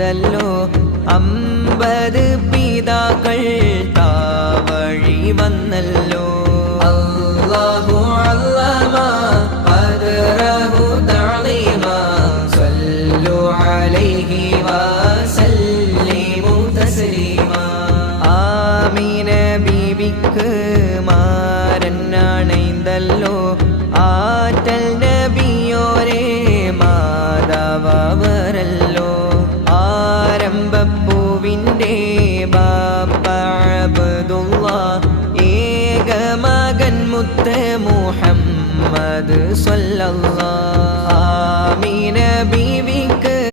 മാരന്നാണൈന്തല്ലോ 50 പിതാക്കൾ താവഴി വന്നല്ലോ അല്ലാഹു അല്ലമ ഖദ്റഹു തഅലീമാ സല്ലു അലൈഹി വസല്ലിമു തസ്ലീമാ ആമീന ബീബിക്ക് മാരന്നാണൈന്തല്ലോ ആറ്റൽ നബിയോരേ മാതാവരല്ലോ ആരംഭപ്പൂ